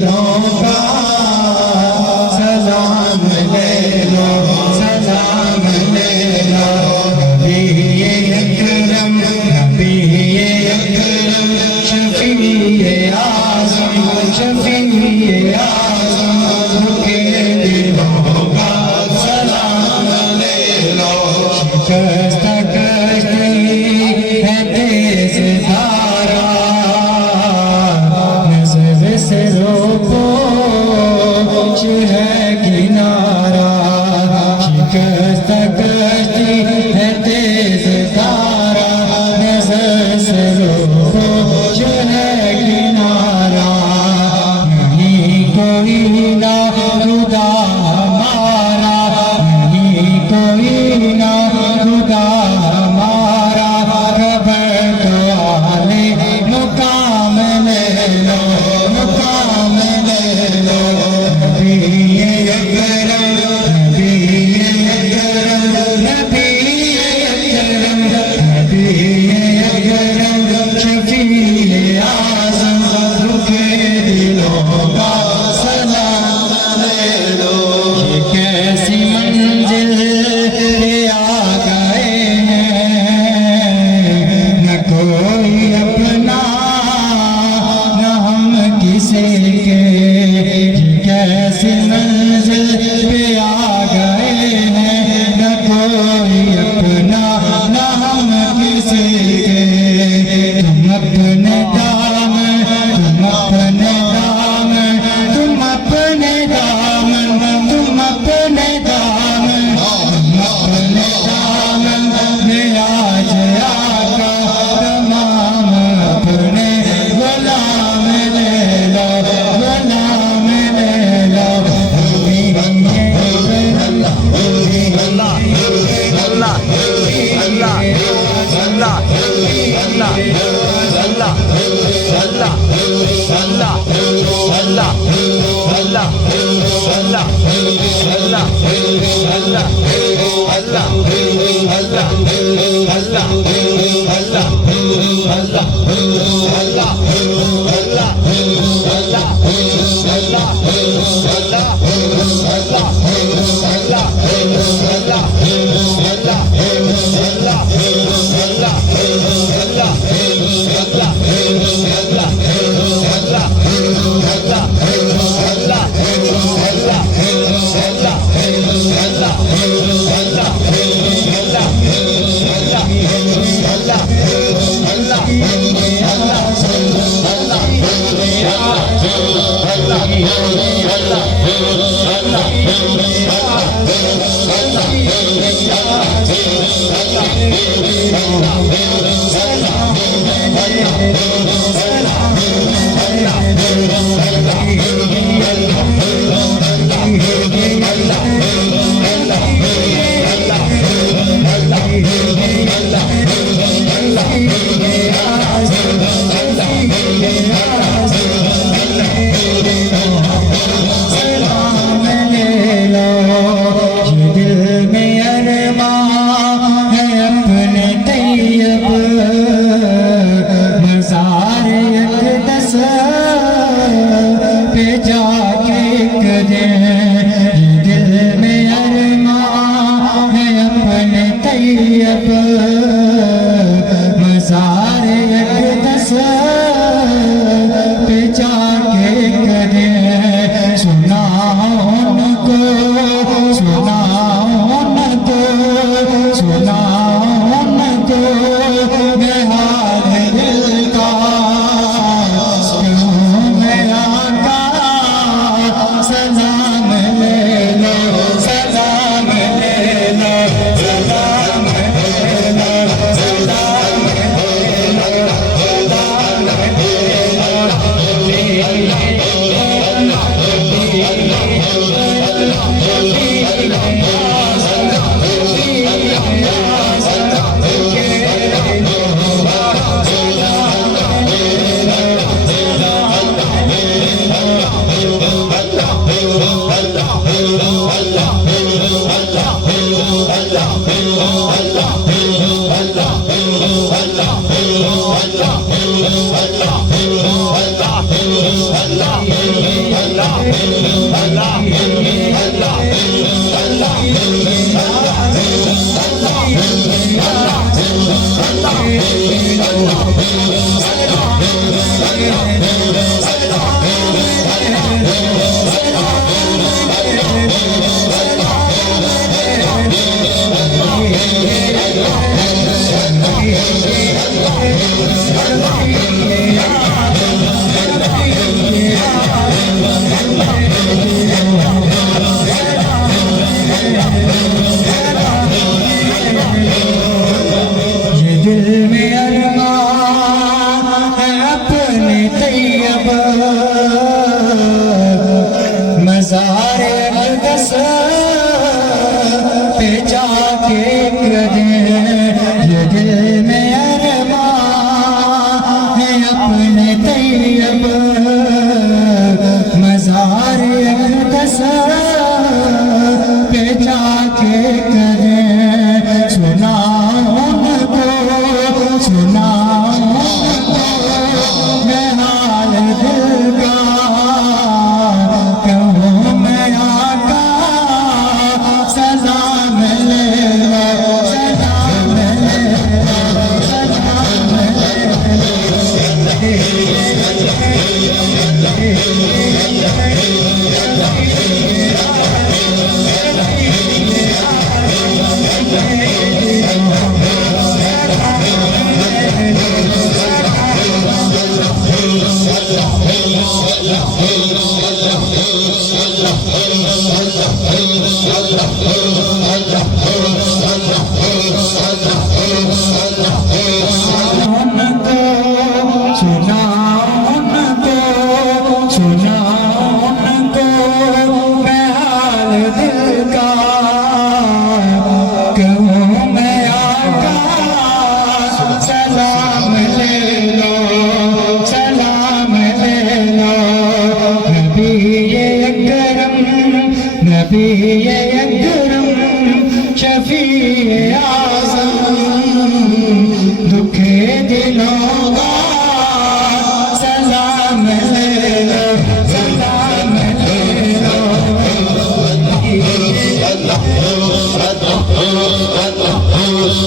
दिलों का सलाम ले लो, सलाम ले लो। नबी अकरम, नबी अकरम, शफीए आज़म, शफीए आज़म के दिलों का सलाम ले लो। शिकस्त कश्ती है तेज धारा, नज़र से रोको कुछ है किनारा। शिकस्त कश्ती है तेज धारा, नज़र से रोको कुछ है किनारा। नहीं कोई ना खुदा हमारा, नहीं कोई ना खुदा हमारा। खबर तो आले मुकाम ले लो, मुकाम ले लो। नबी अकरम, नबी अकरम, नबी अकरम, नबी अकरम, शफीए आज़म के दिलों का सलाम ले लो। ये कैसी मंजिल पे आ गए हैं, न कोई अपना न हम किसी के। ये कैसी मंजिल पे आ गए हैं, न कोई अपना न हम किसी के। तुम अपने दामन, तुम अपने दामन, तुम अपने दामन, तुम अपने दामन, तुम अपने दामन में आज आका तमाम अपने गुलाम ले लो, गुलाम ले लो। मज़ार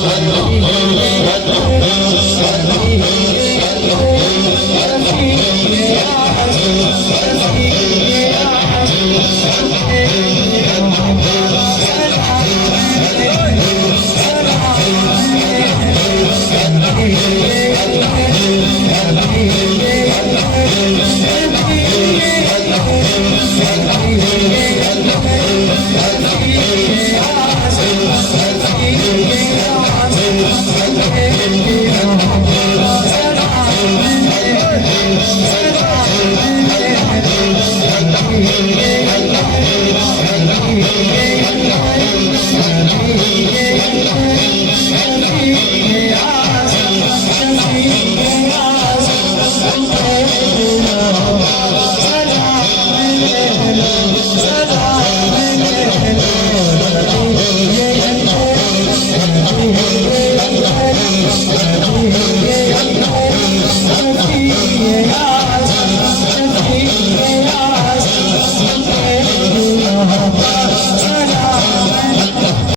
Allah